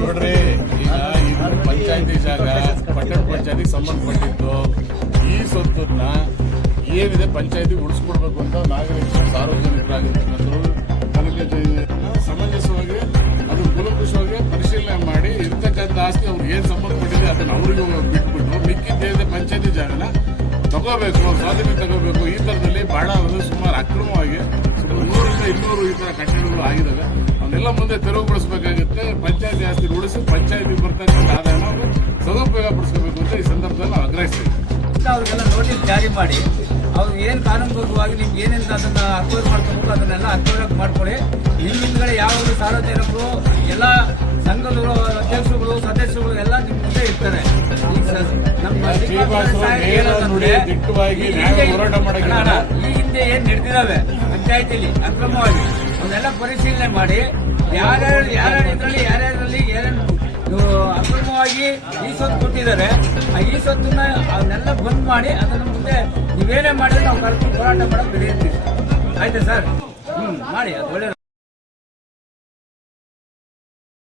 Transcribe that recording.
ನೋಡ್ರಿ, ಈಗ ಇದು ಪಂಚಾಯತಿ ಜಾಗ ಪಟ್ಟಣ ಪಂಚಾಯತಿಗೆ ಸಂಬಂಧಪಟ್ಟಿದ್ದು. ಈ ಸೊತ್ತನ್ನ ಏನಿದೆ ಪಂಚಾಯತಿ ಉಳಿಸ್ಕೊಡ್ಬೇಕು ಅಂತ ನಾಗರಿಕರು ಸಾರ್ವಜನಿಕರಾಗಿರ್ತಕ್ಕಂಥವ್ರು ನನಗೆ ಸಮಂಜಸವಾಗಿ ಅದು ಕೂಲಂಕುಷವಾಗಿ ಪರಿಶೀಲನೆ ಮಾಡಿ ಇರ್ತಕ್ಕಂಥ ಆಸ್ತಿ ಅವ್ರಿಗೆ ಏನ್ ಸಂಬಂಧಪಟ್ಟಿದೆ ಅದನ್ನ ಅವ್ರಿಗೆ ಬಿಟ್ಬಿಟ್ಟು ಮಿಕ್ಕಿದ್ದೇನೆ ಪಂಚಾಯತಿ ಜಾಗನ ತಗೋಬೇಕು, ಸ್ವಾಧೀನ ತಗೋಬೇಕು. ಈ ತರದಲ್ಲಿ ಬಹಳ ಸುಮಾರು ಅಕ್ರಮವಾಗಿ 100ರಿಂದ 200 ಈ ತರ ಕಟ್ಟಡಗಳು ಆಗಿದ್ದಾವೆ. ಅವನ್ನೆಲ್ಲ ಮುಂದೆ ತೆರವುಗೊಳಿಸಬೇಕಾಗುತ್ತೆ. ಪಂಚಾಯತಿ ಆಸ್ತಿ ಉಳಿಸಿ ಪಂಚಾಯತಿ ಬರ್ತಕ್ಕಂಥ ಆದಾಯನ ಅವರು ಸದುಪಯೋಗ ಪಡಿಸಬೇಕು ಅಂತ ಈ ಸಂದರ್ಭದಲ್ಲಿ ನಾವು ಆಗ್ರಹಿಸ್ತೇವೆ. ಅವ್ರಿಗೆಲ್ಲ ನೋಟಿಸ್ ಜಾರಿ ಮಾಡಿ ಅವ್ರು ಏನು ಕಾನೂನುಬದ್ಧವಾಗಿ ನಿಮ್ಗೆ ಏನೇನು ಅದನ್ನ ಅಕ್ವೈರ್ ಮಾಡ್ಕೋಬೇಕು ಅದನ್ನೆಲ್ಲ ಅಕ್ವೈರ್ ಮಾಡ್ಕೊಳ್ಳಿ. ನಿಮ್ಮ ಹಿಂದ್ಗಡೆ ಯಾವಾಗಲೂ ಸಾರ್ವಜನಿಕರು ಎಲ್ಲ ಸಂಘಗಳು ಅಧ್ಯಕ್ಷರುಗಳು ಸದಸ್ಯರುಗಳು ಎಲ್ಲ ನಿಮ್ಮ ಮುಂದೆ ಇರ್ತಾರೆ. ಈ ಹಿಂದೆ ಏನ್ ನಡೆದಿದ್ದಾವೆ ಪಂಚಾಯತಿಲಿ ಅಕ್ರಮವಾಗಿ ಅವನ್ನೆಲ್ಲ ಪರಿಶೀಲನೆ ಮಾಡಿ ಯಾರ್ಯಾರಲ್ಲಿ ಏನೇನು ಅಕ್ರಮವಾಗಿ ಈ ಸೊತ್ತು ಕೊಟ್ಟಿದ್ದಾರೆ ಆ ಈ ಸೊತ್ತನ್ನ ಅವನ್ನೆಲ್ಲ ಬಂದ್ ಮಾಡಿ ಅದನ್ನ ಮುಂದೆ ನೀವೇನೇ ಮಾಡಿದ್ರೆ ನಾವು ಕರ್ಕೊಂಡು ಹೋರಾಟ ಮಾಡಕ್ ಬೆಳೆಯುತ್ತೀವಿ. ಆಯ್ತಾ ಸರ್? ಮಾಡಿ ಅದು ಒಳ್ಳೆ